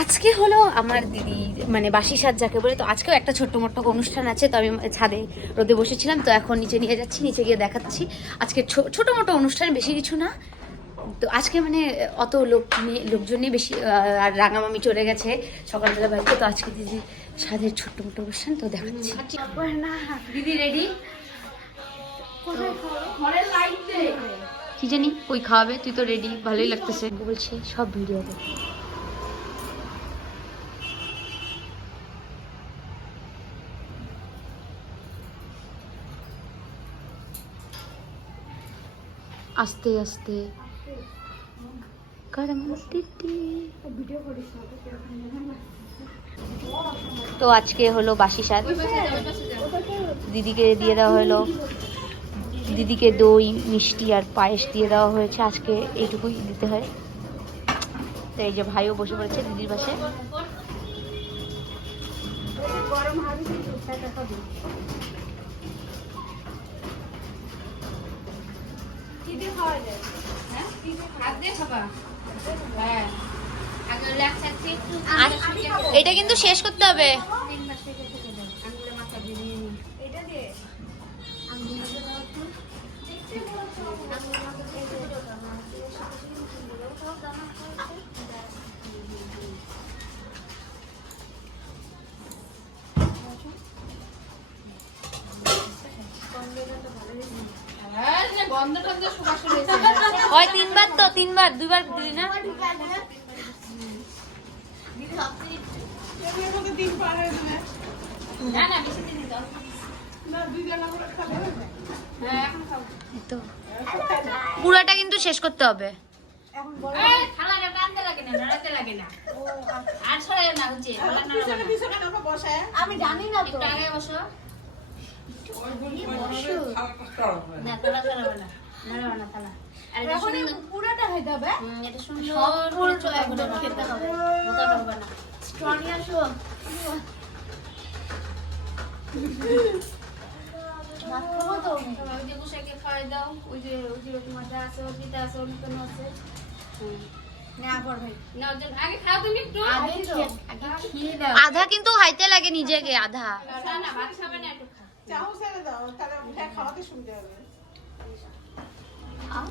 আজকে হলো আমার দিদি মানে বাসি সাজ যাকে বলে, তো আজকেও একটা ছোট্ট মোট্ট অনুষ্ঠান আছে। তো আমি ছাদে রোদে বসেছিলাম, তো এখন নিচে নিয়ে যাচ্ছি, নিচে গিয়ে দেখাচ্ছি। আজকে ছোট মোটো অনুষ্ঠান, বেশি কিছু না। তো আজকে মানে অত লোকজন নিয়ে বেশি, আর রাঙামামি চলে গেছে সকালবেলা বাড়িতে। তো আজকে দিদি সাদের ছোট্ট মোটো অনুষ্ঠান, তো দেখাচ্ছি। দিদি রেডি? কি জানি ওই খাওয়াবে, তুই তো রেডি, ভালোই লাগতেছে বলছে। সব ভিডিও দেখ। আস্তে আস্তে তো আজকে হলো বাসি সাজ, দিদিকে দিয়ে দেওয়া হলো, দিদিকে দই মিষ্টি আর পায়েস দিয়ে দেওয়া হয়েছে। আজকে এইটুকুই দিতে হয়। তো এই যে ভাইও বসে পড়েছে দিদির পাশে। এটা কিন্তু শেষ করতে হবে। ওই তিনবার, তো তিনবার, দুইবার দিলি না? পুরাটা কিন্তু শেষ করতে হবে। আমি জানি না তো। পুরাটা হয়ে যাবে। এটা সুন্দর খেতে হবে। আধা কিন্তু খাইতে লাগে নিজেকে, আধা।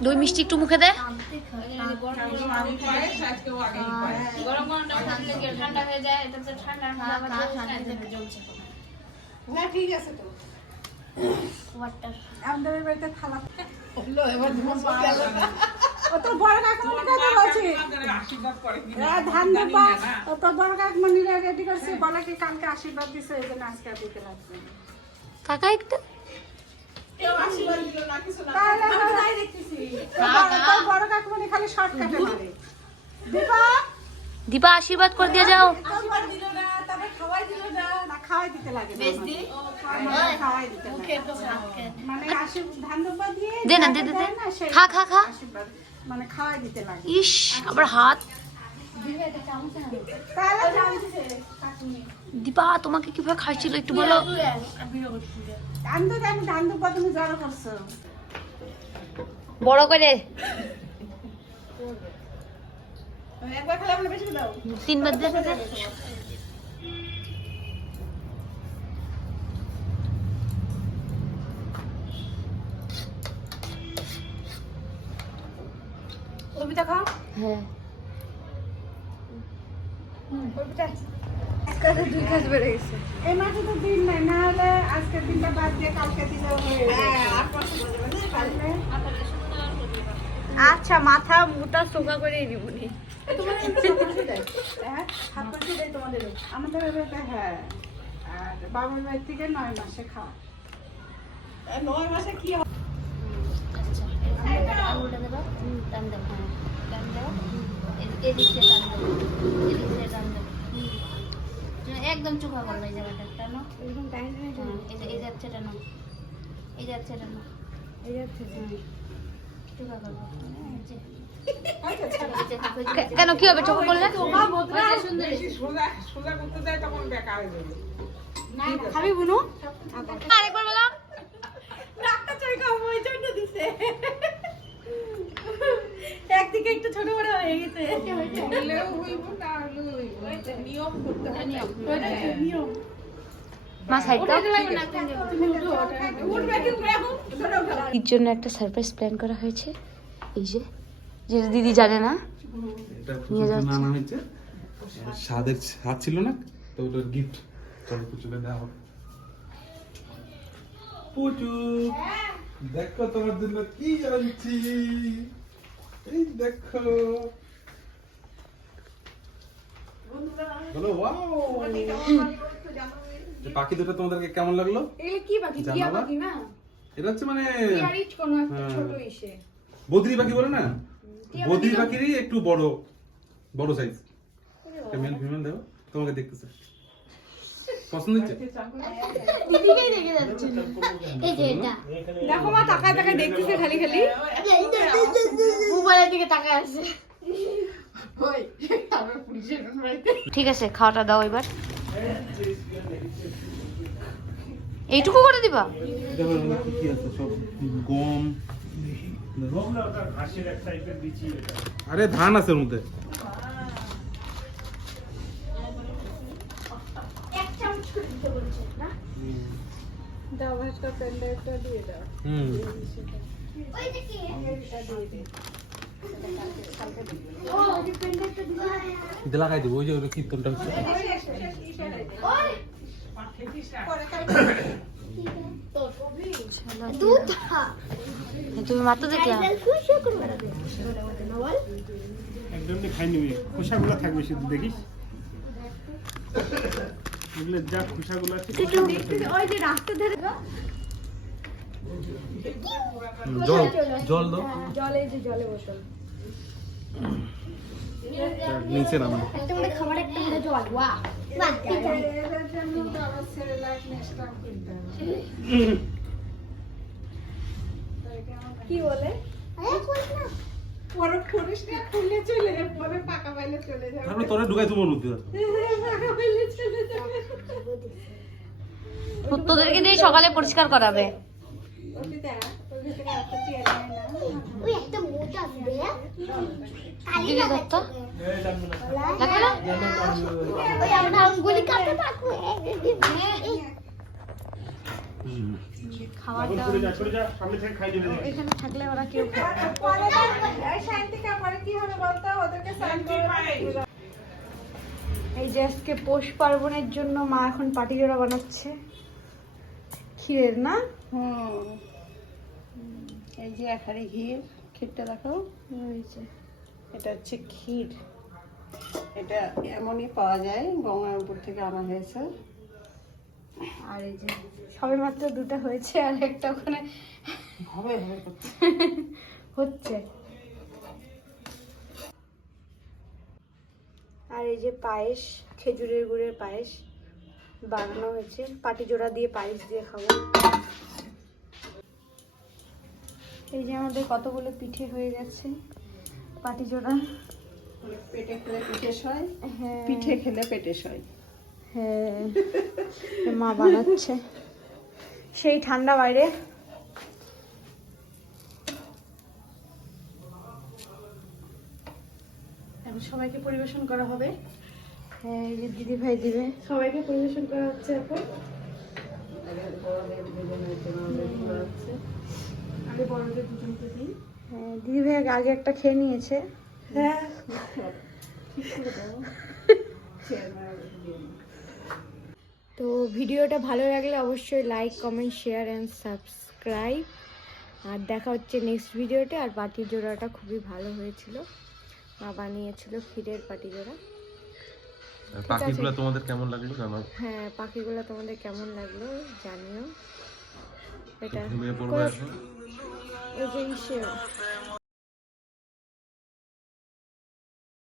দই মিষ্টি একটু মুখে দে। কাকা একটু দীপা আশীর্বাদ করে দিয়ে যাও। দে না, দে দে, খা খা খা। ইস, আবার হাত। দীপা তোমাকে কিভাবে খাইছিল একটু বলো। বড় করে তিনবার দে। কবিতা খাও। হ্যাঁ, দুই কাজ বেড়ে গেছে। এই মাসে তো দিন নাই, না হলে আজকের দিনটা বাদ দিয়ে কালকে দিলেও হয়ে যাবে। আচ্ছা, মাথা মোটা সোগা করে দিবনি। আমাদের হ্যাঁ, আর বাবার বাড়ি থেকে 9 মাসে খাওয়া। 9 মাসে কি একদম চোখা করলো এই জায়গাটা টানো, এই যাচ্ছে টানো, এই যাচ্ছে টানো, এই যাচ্ছে চোখা করবো। কেন কি হবে চোখা করলে? খাবি বুনু? আরেকবার বলো। একদিকে একটু ছোট বড় হয়ে গেছে। মা সাইড এর জন্য একটা সারপ্রাইজ প্ল্যান করা হয়েছে, এই যে যেটা দিদি জানে না, নিয়ে যাচ্ছে। না হচ্ছে স্বাদের স্বাদ ছিল না তো ওটার গিফট চলো পুচুকে দেওয়া হবে। পুচু দেখো তোমার জন্য কি আনছি, এই দেখো বলো ওয়াও। পাখি দুটো তোমাদেরকে কেমন লাগলো? এগুলো কি পাখি? টিয়া পাখি না? এটা হচ্ছে মানে টিয়ারিচ কোনো একটা ছোট ইসে। বদ্রি পাখি বলে না, বদ্রি পাখিরই একটু বড় বড় সাইজ। মেল ফিমেল দেখো তোমাকে দেখতেছে, পছন্দ হচ্ছে? দিদিকেই দেখে যাচ্ছে, এই যে এটা দেখো মা তাকায় তাকায় দেখতেছে খালি খালি, মোবাইলের দিকে তাকায় আছে। ওই তারপর পুলিশের বাড়িতে। ঠিক আছে, খাওয়াটা দাও এবার। এইটুকু করে দিবা? দেখো কি আছে সব গম, আরে ধান আছে ওর মধ্যে। দাও ভাতটা পেন্ডাইটটা দিয়ে দাও। লাগাই দেবো, ওই যে ওই কীর্তনটা হচ্ছে। তুমি মাত্র দেখলাম। একদম খাই নিবি, খোসাগুলো থাকবে শুধু, দেখিস এগুলো যা খোসাগুলো আছে। ওই যে রাস্তা ধারে জল জল দাও জলে, যে জলে বোতল নিচে নামা। একটা করে খাবার, একটা করে জল। বাহ বাহ, ঠিক আছে। এদের জন্য তো আবার সেরেলাক নেক্সটটা কিনতে হবে। কি বলে? পরে পুলিশ নিয়ে খুলে চলে যাবে, পরে পাকা বাইলে চলে যাবে। তারপরে তোরে ঢুকাই তোমার মধ্যে। পাকা বাইলে চলে যাবে। কুত্তদেরকে দিয়ে সকালে পরিষ্কার করাবে। ওই দেখ, ওই ভিতরে একটা চেয়ার নেয় না। ওই একটা মোটা আছে দিদি ধরতো দেখো না, ওই আমরা আঙ্গুলি কাটতে থাকবো খাবার এখন দাও। সরে যা সামনে থেকে খাই চলে যাবে। এখানে থাকলে ওরা কেউ খাবে না। পরে এই শান্তিকা পরে কি হবে বলতো, ওদেরকে স্নান করে এই যে আজকে পৌষ পার্বণের জন্য মা এখন পাটিজোড়া বানাচ্ছে ক্ষীরের, না? এই যে এক হাঁড়ি ঘির, ক্ষীরটা দেখো, ওই যে এটা হচ্ছে ক্ষীর। এটা এমনই পাওয়া যায়, গঙ্গার উপর থেকে আনা হয়েছে। আর এই যে সবে মাত্র দুটো হয়েছে, আর একটা ওখানে হবে হবে করতে। হচ্ছে। আর এই যে পায়েস, খেজুরের গুড়ের পায়েস বানানো হয়েছে, পাটিজোড়া দিয়ে পায়েস দিয়ে খাবো। এই যে আমাদের কতগুলো পিঠে হয়ে গেছে, পাটিজোড়া। পেটে খেলে পিঠে সয়, হ্যাঁ পিঠে খেলে পেটে সয়। হ্যাঁ, মা বানাচ্ছে, সেই ঠান্ডা বাইরে। এখন সবাইকে পরিবেশন করা হবে। হ্যাঁ, এই যে দিদি ভাই দিবে, সবাইকে পরিবেশন করা হচ্ছে এখন। আগে বড়দের দুজনকে দিই। হ্যাঁ, দিদি ভাই আগে একটা খেয়ে নিয়েছে। হ্যাঁ, তো ভিডিওটা ভালো লাগলে অবশ্যই like, comment, share and subscribe. আর দেখা হচ্ছে নেক্সট ভিডিওতে। আর পাটি জোড়াটা খুবই ভালো হয়েছিল, মা বানিয়েছিল ক্ষীরের পাটি জোড়া। পাখিগুলো তোমাদের কেমন লাগলো জানাও। হ্যাঁ, পাখিগুলো তোমাদের কেমন লাগলো জানিও। এটা ঘুমিয়ে পড়বে এখন। এই যে ইসে